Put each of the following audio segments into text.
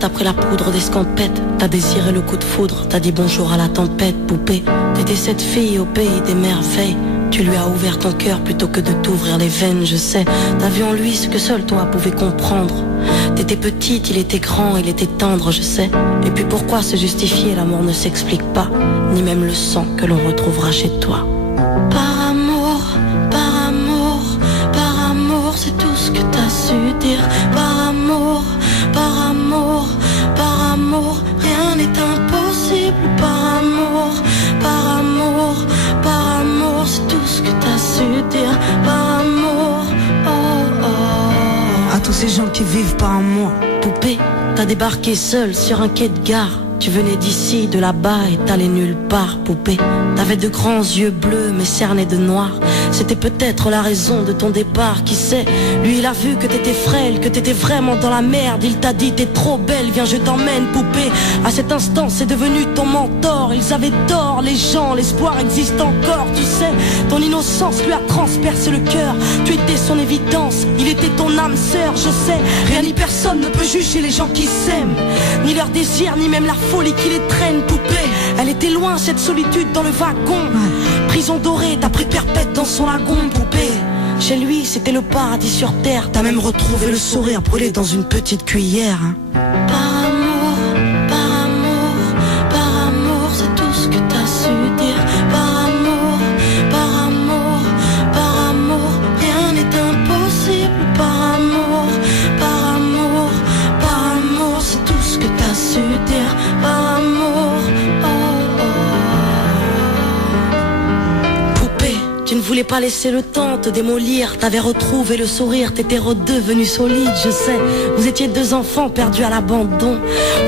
T'as pris la poudre d'escampette, t'as désiré le coup de foudre, t'as dit bonjour à la tempête, poupée. T'étais cette fille au pays des merveilles. Tu lui as ouvert ton cœur plutôt que de t'ouvrir les veines, je sais. T'as vu en lui ce que seul toi pouvais comprendre. T'étais petite, il était grand, il était tendre, je sais. Et puis pourquoi se justifier, l'amour ne s'explique pas, ni même le sang que l'on retrouvera chez toi. Par amour, par amour, par amour, c'est tout ce que t'as su dire. Par amour, par amour, par amour, rien n'est impossible. Par amour, par amour, par amour, c'est tout ce que t'as su dire. Par amour, oh oh. À tous ces gens qui vivent par amour. Poupée, t'as débarqué seule sur un quai de gare. Tu venais d'ici, de là-bas et t'allais nulle part, poupée. T'avais de grands yeux bleus mais cernés de noir. C'était peut-être la raison de ton départ, qui sait. Lui il a vu que t'étais frêle, que t'étais vraiment dans la merde. Il t'a dit t'es trop belle, viens je t'emmène, poupée. À cet instant c'est devenu ton mentor. Ils avaient tort les gens, l'espoir existe encore, tu sais. Ton innocence lui a transpercé le cœur. Tu étais son évidence, il était ton âme sœur, je sais. Rien ni personne ne peut juger les gens qui s'aiment, ni leur désir, ni même la folie qui les traîne, poupée. Elle était loin cette solitude dans le wagon. Prison dorée, t'as pris perpète dans son lagon, poupée. Chez lui c'était le paradis sur terre. T'as même retrouvé le sourire brûlé dans une petite cuillère, hein. Par amour, par amour, par amour, c'est tout ce que t'as su dire. Par amour, par amour, par amour, rien n'est impossible. Par amour, par amour, par amour, c'est tout ce que t'as su dire. Par amour, oh oh. Poupée, tu ne voulais pas laisser le temps te démolir. T'avais retrouvé le sourire, t'étais redevenu solide, je sais. Vous étiez deux enfants perdus à l'abandon.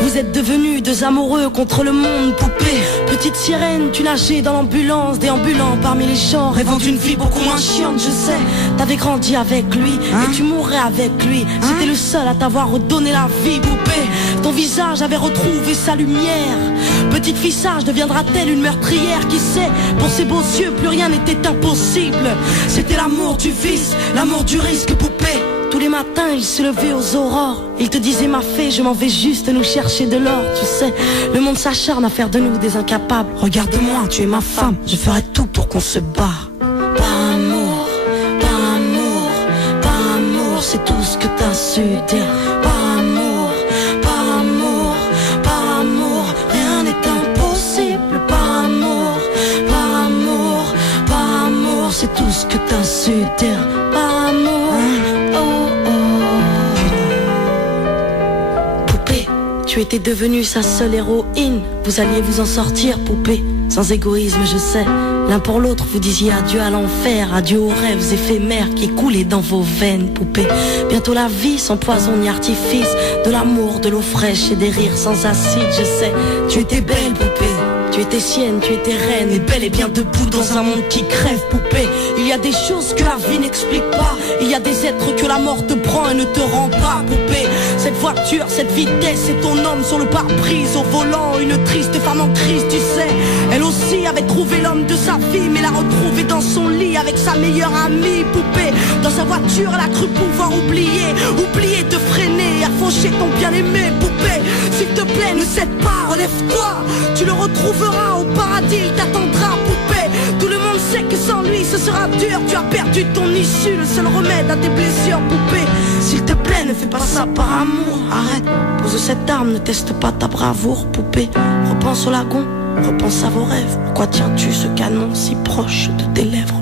Vous êtes devenus deux amoureux contre le monde, poupée. Petite sirène, tu nageais dans l'ambulance, déambulant parmi les gens, rêvant d'une vie beaucoup moins chiante, je sais. T'avais grandi avec lui, et tu mourrais avec lui. C'était le seul à t'avoir redonné la vie, poupée. Ton visage avait retrouvé sa lumière. Petite fille sage deviendra-t-elle une meurtrière? Qui sait, pour ses beaux yeux plus rien n'était impossible. C'était l'amour du vice, l'amour du risque, poupée. Tous les matins il se levait aux aurores. Il te disait ma fée, je m'en vais juste nous chercher de l'or. Tu sais, le monde s'acharne à faire de nous des incapables. Regarde-moi, tu es ma femme, je ferai tout pour qu'on se barre. Par amour, par amour, par amour, c'est tout ce que t'as su dire. Par amour, par amour, par amour, rien n'est impossible. Par amour, par amour, par amour, c'est tout ce que t'as su dire. Par amour, oh oh. Poupée, tu étais devenue sa seule héroïne. Vous alliez vous en sortir, poupée, sans égoïsme, je sais. L'un pour l'autre, vous disiez adieu à l'enfer, adieu aux rêves éphémères qui coulaient dans vos veines, poupée. Bientôt la vie sans poison ni artifice, de l'amour, de l'eau fraîche et des rires sans acide, je sais. Tu étais belle, poupée. Tu étais sienne, tu étais reine, et belle et bien debout dans un monde qui crève, poupée. Il y a des choses que la vie n'explique pas. Il y a des êtres que la mort te prend et ne te rend pas, poupée. Cette voiture, cette vitesse, c'est ton homme sur le pare-brise au volant. Une triste femme en crise, tu sais. Elle aussi avait trouvé l'homme de sa vie, mais l'a retrouvé dans son lit avec sa meilleure amie, poupée. Dans sa voiture, elle a cru pouvoir oublier de freiner, à faucher ton bien-aimé, poupée. S'il te plaît, ne cède pas, relève-toi. Tu le retrouveras au paradis, il t'attendra, poupée. Tout le monde sait que sans lui ce sera dur. Tu as perdu ton issue, le seul remède à tes blessures, poupée. S'il te plaît, ne fais pas ça par amour. Arrête, pose cette arme, ne teste pas ta bravoure, poupée. Repense au lagon, repense à vos rêves. Pourquoi tiens-tu ce canon si proche de tes lèvres?